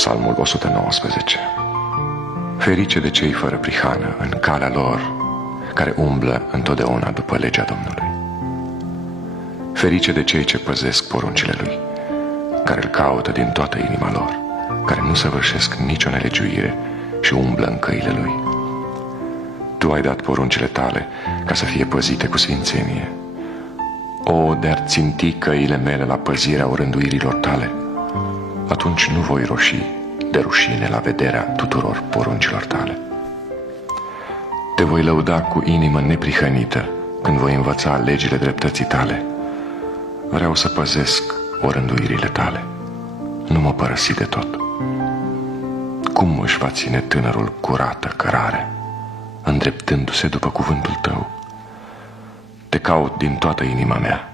Psalmul 119. Ferice de cei fără prihană în calea lor, care umblă întotdeauna după legea Domnului. Ferice de cei ce păzesc poruncile Lui, care îl caută din toată inima lor, care nu săvârșesc nicio nelegiuire și umblă în căile Lui. Tu ai dat poruncile Tale ca să fie păzite cu sfințenie. O, de-ar ținti căile mele la păzirea orânduirilor Tale, atunci nu voi roși de rușine la vederea tuturor poruncilor Tale. Te voi lăuda cu inimă neprihănită când voi învăța legile dreptății Tale. Vreau să păzesc orânduirile Tale. Nu mă părăsi de tot. Cum își va ține tânărul curată cărarea, îndreptându-se după cuvântul Tău? Te caut din toată inima mea.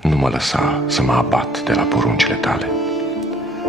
Nu mă lăsa să mă abat de la poruncile Tale.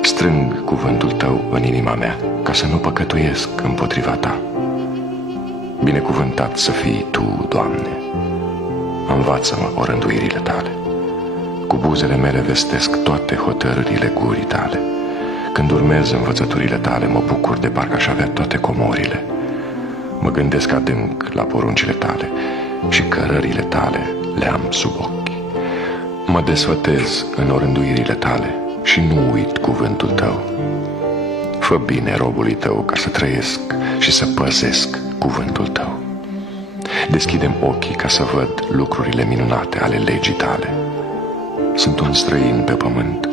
Strâng cuvântul Tău în inima mea, ca să nu păcătuiesc împotriva Ta. Binecuvântat să fii Tu, Doamne. Învață-mă orânduirile Tale. Cu buzele mele vestesc toate hotărârile gurii Tale. Când urmez învățăturile Tale, mă bucur de parcă aș avea toate comorile. Mă gândesc adânc la poruncile Tale și cărările Tale le am sub ochi. Mă desfătez în orânduirile Tale și nu uit cuvântul Tău. Fă bine robului Tău ca să trăiesc și să păzesc cuvântul Tău. Deschide-mi ochii ca să văd lucrurile minunate ale legii Tale. Sunt un străin pe pământ,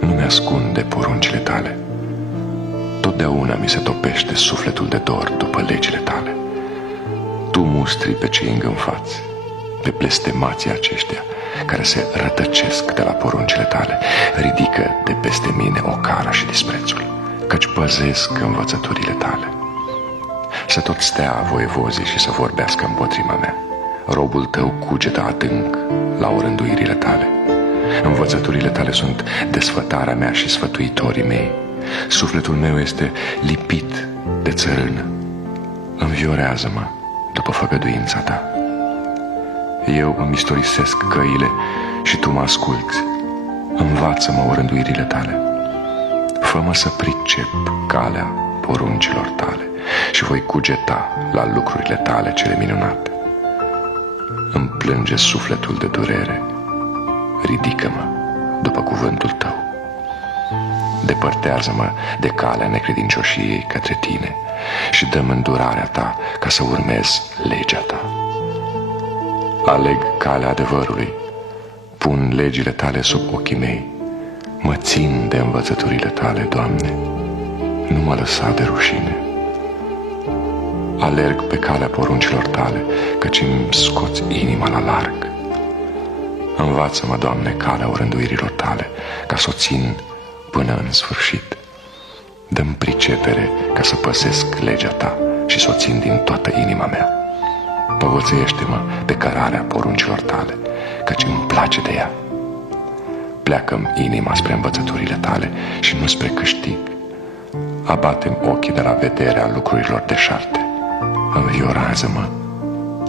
nu mi-ascunde poruncile Tale. Totdeauna mi se topește sufletul de dor după legile Tale. Tu mustri pe cei îngânfați, pe blestemații aceștia care se rătăcesc de la poruncile Tale. Ridică de peste mine ocara și disprețul, căci păzesc învățăturile Tale. Să tot stea voievozii și să vorbească împotriva mea. Robul Tău cugetă adânc la orânduirile Tale. Învățăturile Tale sunt desfătarea mea și sfătuitorii mei. Sufletul meu este lipit de țărână. Înviorează-mă după făgăduința Ta. Eu îmi istorisesc căile și Tu mă asculți. Învață-mă orânduirile Tale. Fă-mă să pricep calea poruncilor Tale și voi cugeta la lucrurile Tale cele minunate. Îmi plânge sufletul de durere. Ridică-mă după cuvântul Tău. Depărtează-mă de calea necredincioșiei către Tine și dă-mi îndurarea Ta ca să urmez legea Ta. Aleg calea adevărului, pun legile Tale sub ochii mei, mă țin de învățăturile Tale, Doamne, nu mă lăsa de rușine. Alerg pe calea poruncilor Tale, căci îmi scoți inima la larg. Învață-mă, Doamne, calea orânduirilor Tale, ca să o țin până în sfârșit. Dă-mi pricepere ca să păzesc legea Ta și să o țin din toată inima mea. Povățuiește-mă pe cărarea poruncilor Tale, căci îmi place de ea. Pleacă-mi inima spre învățăturile Tale și nu spre câștig. Abate-mi ochii de la vederea lucrurilor deșarte. Înviorează-mă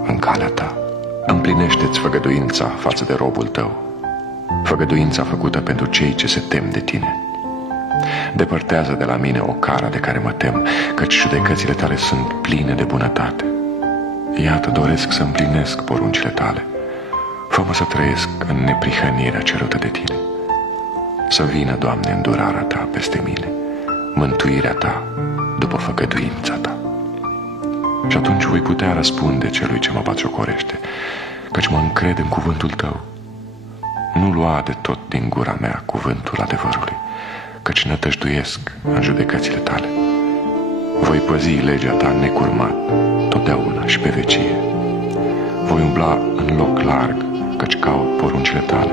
în calea Ta. Împlinește-ți făgăduința față de robul Tău, făgăduința făcută pentru cei ce se tem de Tine. Depărtează de la mine ocara de care mă tem, căci judecățile Tale sunt pline de bunătate. Iată, doresc să împlinesc poruncile Tale. Fă-mă să trăiesc în neprihănirea cerută de Tine. Să vină, Doamne, îndurarea Ta peste mine, mântuirea Ta după făgăduința Ta. Și atunci voi putea răspunde celui ce mă batjocorește, căci mă încred în cuvântul Tău. Nu lua de tot din gura mea cuvântul adevărului, căci nătăjduiesc în judecățile Tale. Voi păzi legea Ta necurmat, totdeauna și pe vecie. Voi umbla în loc larg, căci caut poruncile Tale.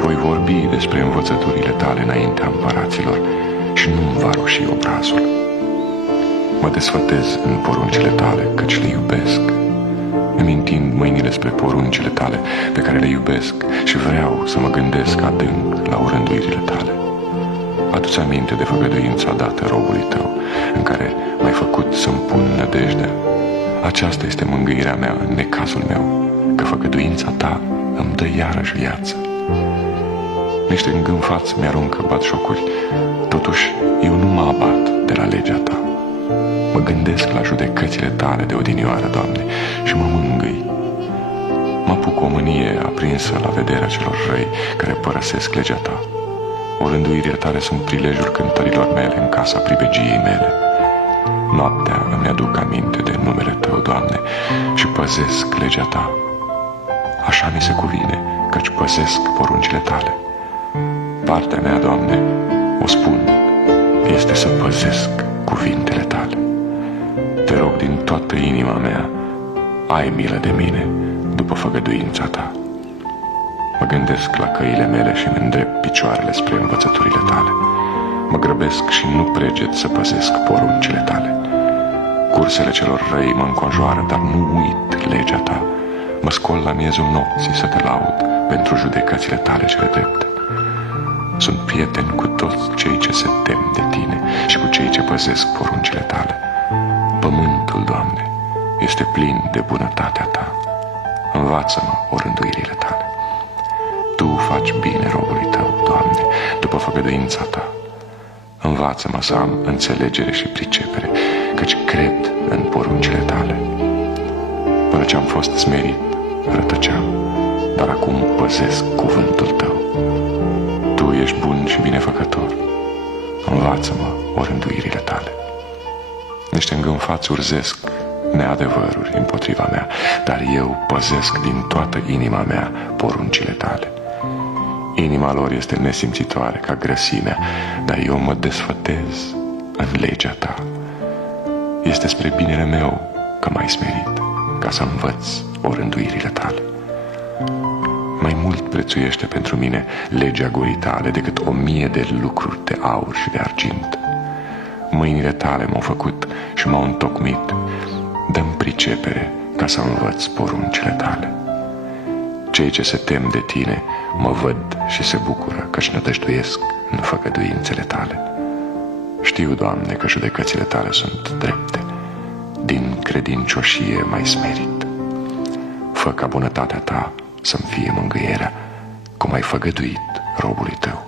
Voi vorbi despre învățăturile Tale înaintea împăraților și nu-mi va ruși obrazul. Mă desfătez în poruncile Tale, căci le iubesc. Îmi întind mâinile spre poruncile Tale, pe care le iubesc, și vreau să mă gândesc adânc la orânduirile Tale. Adu-ți aminte de făgăduința dată robului Tău, în care m-ai făcut să-mi pun nădejdea. Aceasta este mângâierea mea în necazul meu, că făgăduința Ta îmi dă iarăși viață. Niște îngânfați mi-aruncă batjocuri, Totuși, eu nu mă abat de la legea ta. Mă gândesc la judecățile tale de odinioară, Doamne, și mă mângâi. Mă apuc o mânie aprinsă la vederea celor răi care părăsesc legea ta. Orânduirile tale sunt prilejul cântărilor mele în casa pribegiei mele. Noaptea îmi aduc aminte de numele tău, Doamne, și păzesc legea ta. Așa mi se cuvine, căci păzesc poruncile tale. Partea mea, Doamne, o spun, este să păzesc cuvintele tale. Te rog din toată inima mea, ai milă de mine după făgăduința ta. Mă gândesc la căile mele și îmi îndrept picioarele spre învățăturile tale. Mă grăbesc și nu preget să păzesc poruncile tale. Cursele celor răi mă înconjoară, dar nu uit legea ta. Mă scol la miezul nopții să te laud pentru judecățile tale cele drepte. Sunt prieten cu toți cei ce se tem de tine și cu cei ce păzesc poruncile tale. Pământul, Doamne, este plin de bunătatea ta. Învață-mă orânduirile tale. Tu faci bine robului tău, Doamne, după făgăduința ta. Învață-mă să am înțelegere și pricepere, căci cred în poruncile tale. Până ce am fost smerit, rătăceam, dar acum păzesc cuvântul tău. Tu ești bun și binefăcător. Învață-mă orânduirile tale. Niște îngânfați urzesc neadevăruri împotriva mea, dar eu păzesc din toată inima mea poruncile tale. Inima lor este nesimțitoare ca grăsimea, dar eu mă desfătez în legea ta. Este spre binele meu că m-ai smerit, ca să învăț orânduirile tale. Mai mult prețuiește pentru mine legea gurii tale decât 1000 de lucruri de aur și de argint. Mâinile tale m-au făcut și m-au întocmit. Dă-mi pricepere ca să învăț poruncile tale. Cei ce se tem de tine mă văd și se bucură, căci nădăjduiesc în făgăduințele tale. Știu, Doamne, că judecățile tale sunt drepte. Din credincioșie m-ai smerit. Fă ca bunătatea ta să-mi fie mângâierea, cum ai făgăduit robului tău.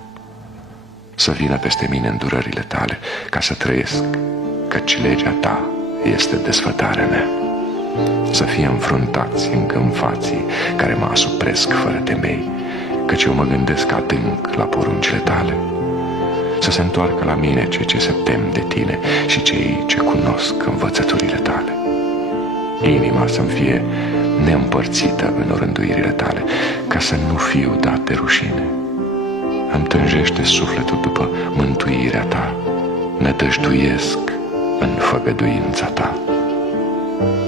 Să vină peste mine îndurările tale, ca să trăiesc, căci legea ta este desfătarea mea. Să fie înfruntați îngânfații care mă asupresc fără temei, căci eu mă gândesc adânc la poruncile tale. Să se întoarcă la mine cei ce se tem de tine și cei ce cunosc învățăturile tale. Inima să-mi fie neîmpărțită în orânduirile tale, ca să nu fiu dat de rușine. Îmi tânjește sufletul după mântuirea ta, nădăjduiesc în făgăduința ta.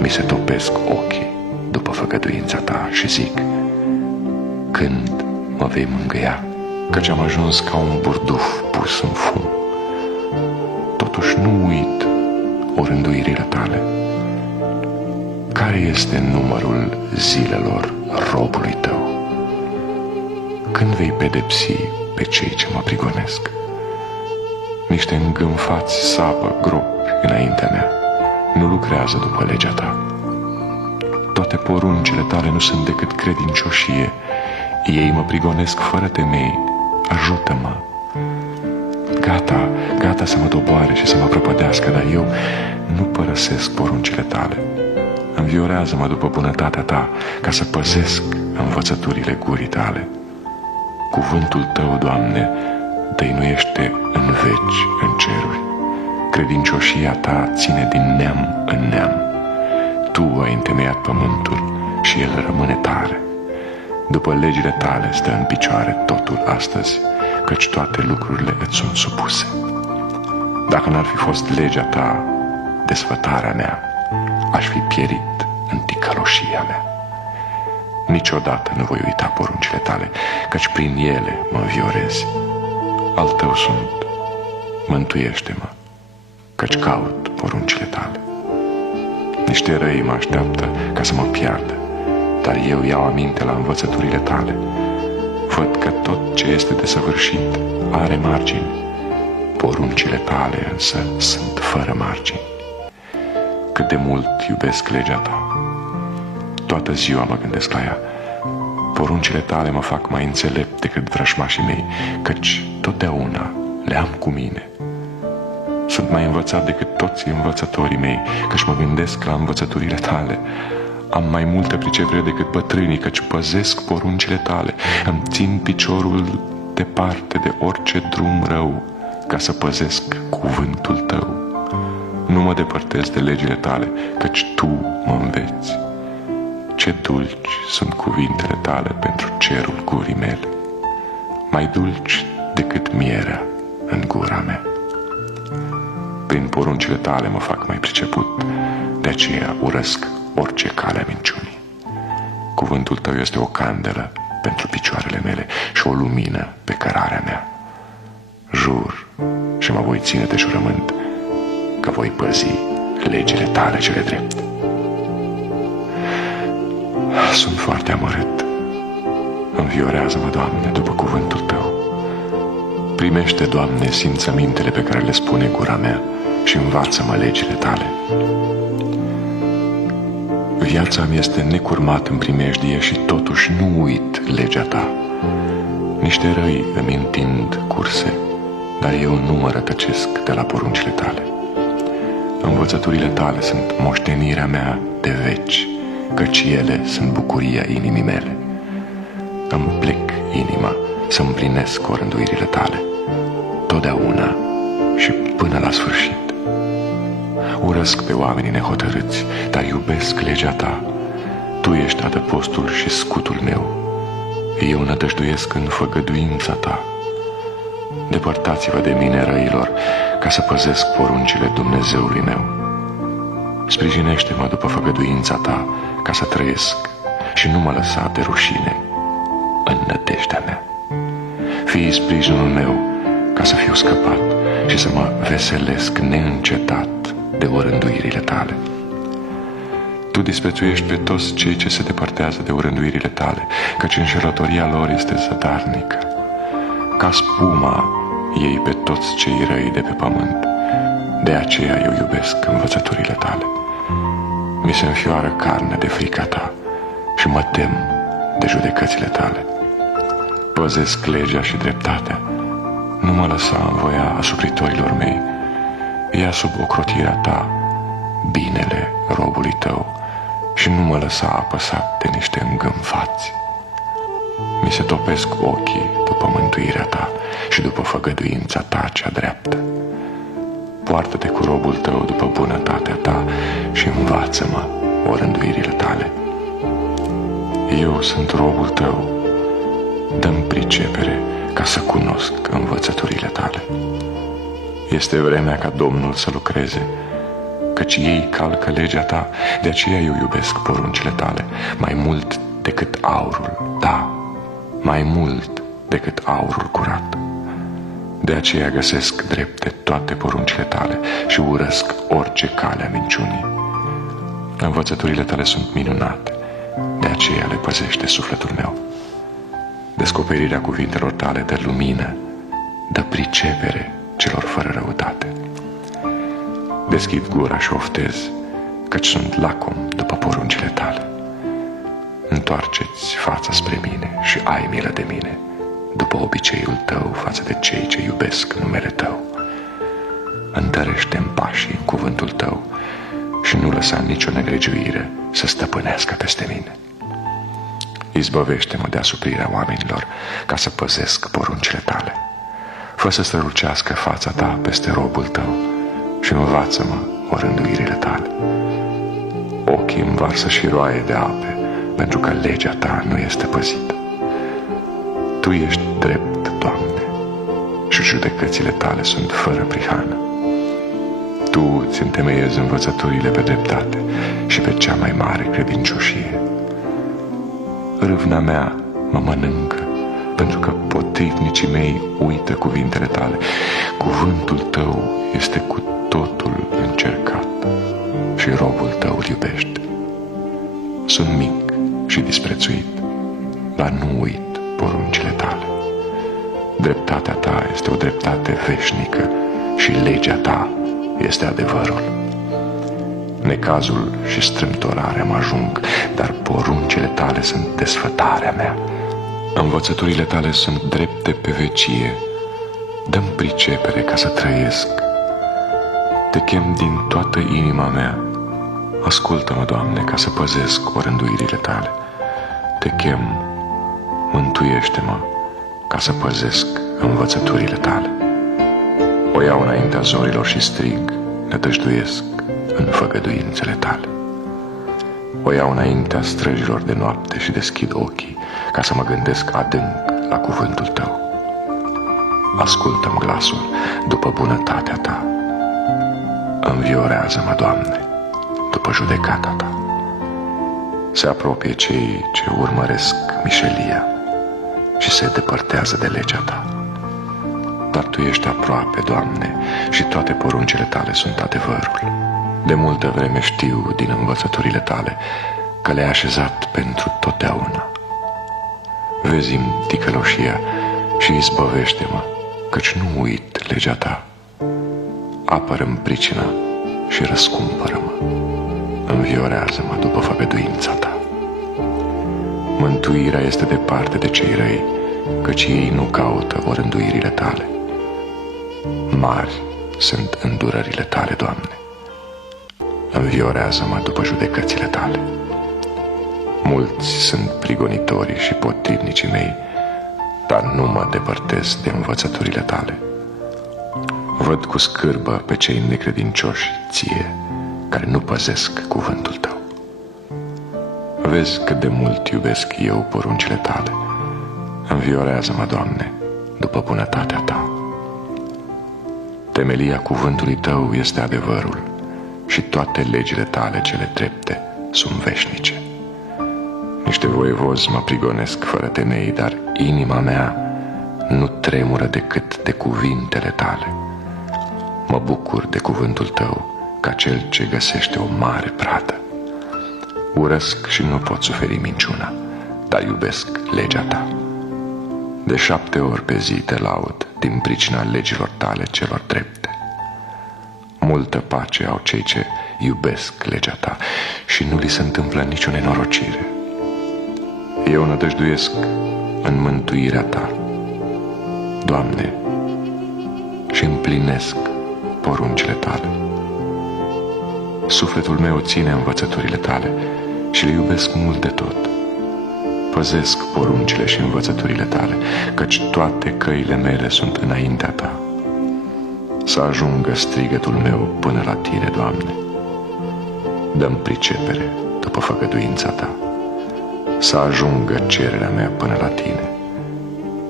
Mi se topesc ochii după făgăduința ta și zic, când mă vei mângâia, căci am ajuns ca un burduf pus în fum. Totuși nu uit orânduirile tale. Care este numărul zilelor robului tău? Când vei pedepsi pe cei ce mă prigonesc? Niște îngânfați sapă gropi înaintea mea, nu lucrează după legea ta. Toate poruncile tale nu sunt decât credincioșie. Ei mă prigonesc fără temei. Ajută-mă. Gata să mă doboare și să mă prăpădească, dar eu nu părăsesc poruncile tale. Înviorează-mă după bunătatea ta, ca să păzesc învățăturile gurii tale. Cuvântul tău, Doamne, dăinuiește în veci în ceruri. Credincioșia ta ține din neam în neam. Tu ai întemeiat pământul și el rămâne tare. După legile tale stă în picioare totul astăzi, căci toate lucrurile îți sunt supuse. Dacă n-ar fi fost legea ta, desfătarea mea, aș fi pierit în ticăloșia mea. Niciodată nu voi uita poruncile tale, căci prin ele mă înviorezi. Al tău sunt, mântuiește-mă, căci caut poruncile tale. Niște răi mă așteaptă ca să mă piardă, dar eu iau aminte la învățăturile tale. Văd că tot ce este desăvârșit are margini, poruncile tale însă sunt fără margini. Cât de mult iubesc legea ta, toată ziua mă gândesc la ea. Poruncile tale mă fac mai înțelept decât vrășmașii mei, căci totdeauna le am cu mine. Sunt mai învățat decât toți învățătorii mei, căci mă gândesc la învățăturile tale. Am mai multă pricepere decât bătrânii, căci păzesc poruncile tale. Îmi țin piciorul departe de orice drum rău, ca să păzesc cuvântul tău. Nu mă depărtez de legile tale, căci tu mă înveți. Ce dulci sunt cuvintele tale pentru cerul gurii mele, mai dulci decât mierea în gura mea. Prin poruncile tale mă fac mai priceput, de aceea urăsc orice cale a minciunii. Cuvântul tău este o candelă pentru picioarele mele și o lumină pe cărarea mea. Jur și mă voi ține de jurământ că voi păzi legile tale cele drepte. Sunt foarte amărât. Înviorează-mă, Doamne, după cuvântul tău. Primește, Doamne, simțămintele pe care le spune gura mea și învață-mă legile tale. Viața mi este necurmat în primejdie și totuși nu uit legea ta. Niște răi îmi întind curse, dar eu nu mă rătăcesc de la poruncile tale. Învățăturile tale sunt moștenirea mea de veci, căci ele sunt bucuria inimii mele. Îmi plec inima să împlinesc orânduirile tale, totdeauna și până la sfârșit. Urăsc pe oamenii nehotărâți, dar iubesc legea ta. Tu ești adăpostul și scutul meu. Eu nădăjduiesc în făgăduința ta. Depărtați-vă de mine, răilor, ca să păzesc poruncile Dumnezeului meu. Sprijinește-mă după făgăduința ta, ca să trăiesc și nu mă lăsa de rușine în nădejdea mea. Fii sprijinul meu, ca să fiu scăpat și să mă veselesc neîncetat de orânduirile tale. Tu disprețuiești pe toți cei ce se depărtează de orânduirile tale, căci înșelătoria lor este zădarnică. Ca spuma iei pe toți cei răi de pe pământ. De aceea eu iubesc învățăturile tale. Mi se înfioară carnea de frica ta și mă tem de judecățile tale. Păzesc legea și dreptatea. Nu mă lăsa în voia asupritorilor mei. Ia sub ocrotirea ta binele robului tău și nu mă lăsa apăsat de niște îngânfați. Mi se topesc ochii după mântuirea ta și după făgăduința ta cea dreaptă. Poartă-te cu robul tău după bunătatea ta și învață-mă orânduirile tale. Eu sunt robul tău, dă-mi pricepere ca să cunosc învățăturile tale. Este vremea ca Domnul să lucreze, căci ei calcă legea ta, de aceea eu iubesc poruncile tale, mai mult decât aurul, da, mai mult decât aurul curat. De aceea găsesc drepte toate poruncile tale și urăsc orice cale a minciunii. Învățăturile tale sunt minunate, de aceea le păzește sufletul meu. Descoperirea cuvintelor tale dă lumină, dă pricepere celor fără răutate. Deschid gura și oftez, căci sunt lacom după poruncile tale. Întoarceți fața spre mine și ai milă de mine, după obiceiul tău față de cei ce iubesc numele tău. Întărește-mi pașii în cuvântul tău și nu lăsa nicio negregiuire să stăpânească peste mine. Izbăvește-mă de asuprirea oamenilor ca să păzesc poruncile tale. Fă să strălucească fața ta peste robul tău și învață-mă orânduirile tale. Ochii îmi varsă și roaie de ape, pentru că legea ta nu este păzită. Tu ești drept, Doamne, și judecățile tale sunt fără prihană. Tu îți întemeiezi învățăturile pe dreptate și pe cea mai mare credincioșie. Râvna mea mă mănâncă, pentru că potrivnicii mei uită cuvintele tale. Cuvântul tău este cu totul încercat și robul tău îl iubește. Sunt mic și disprețuit, dar nu uit poruncile tale. Dreptatea ta este o dreptate veșnică și legea ta este adevărul. Necazul și strâmtorarea mă ajung, dar poruncile tale sunt desfătarea mea. Învățăturile tale sunt drepte pe vecie, dă-mi pricepere ca să trăiesc. Te chem din toată inima mea. Ascultă-mă, Doamne, ca să păzesc orânduirile Tale. Te chem, mântuiește-mă, ca să păzesc învățăturile Tale. O iau înaintea zorilor și strig, nădăjduiesc în făgăduințele Tale. O iau înaintea străjilor de noapte și deschid ochii, ca să mă gândesc adânc la cuvântul Tău. Ascultă-mi glasul după bunătatea Ta. Înviorează-mă, Doamne, după judecata Ta. Se apropie cei ce urmăresc mișelia și se depărtează de legea Ta. Dar Tu ești aproape, Doamne, și toate poruncile Tale sunt adevărul. De multă vreme știu din învățăturile Tale că le-ai așezat pentru totdeauna. Vezi-mi ticăloșia și izbăvește-mă, căci nu uit legea Ta. Apără-mi pricina și răscumpără-mă. Înviorează-mă după făgăduința Ta. Mântuirea este departe de cei răi, căci ei nu caută orânduirile Tale. Mari sunt îndurările Tale, Doamne. Înviorează-mă după judecățile Tale. Mulți sunt prigonitorii și potrivnicii mei, dar nu mă depărtez de învățăturile Tale. Văd cu scârbă pe cei necredincioși Ție, care nu păzesc cuvântul Tău. Vezi cât de mult iubesc eu poruncile Tale. Înviorează-mă, Doamne, după bunătatea Ta. Temelia cuvântului Tău este adevărul și toate legile Tale cele drepte sunt veșnice. Niște voievozi mă prigonesc fără temei, dar inima mea nu tremură decât de cuvintele Tale. Mă bucur de cuvântul Tău ca cel ce găsește o mare pradă. Urăsc și nu pot suferi minciuna, dar iubesc legea Ta. De 7 ori pe zi Te laud din pricina legilor Tale celor drepte. Multă pace au cei ce iubesc legea Ta și nu li se întâmplă nicio nenorocire. Eu nădăjduiesc în mântuirea Ta, Doamne, și împlinesc poruncile Tale. Sufletul meu ține învățăturile Tale și le iubesc mult de tot. Păzesc poruncile și învățăturile Tale, căci toate căile mele sunt înaintea Ta. Să ajungă strigătul meu până la Tine, Doamne. Dă-mi pricepere după făgăduința Ta. Să ajungă cererea mea până la Tine.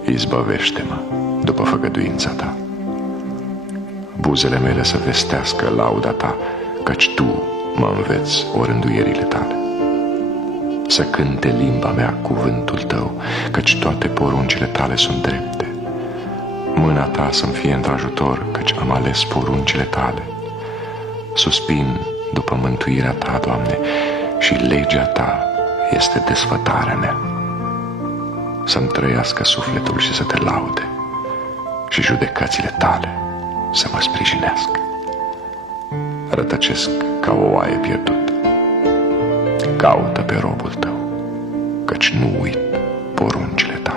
Izbăvește-mă după făgăduința Ta. Buzele mele să vestească lauda Ta, căci Tu mă înveți orânduierile Tale. Să cânte limba mea cuvântul Tău, căci toate poruncile Tale sunt drepte. Mâna Ta să-mi fie într-ajutor, căci am ales poruncile Tale. Suspin după mântuirea Ta, Doamne, și legea Ta este desfătarea mea. Să-mi trăiască sufletul și să Te laude, și judecățile Tale să mă sprijinească. Rătăcesc ca o oaie pierdută. Caută pe robul Tău, căci nu uit poruncile Tale.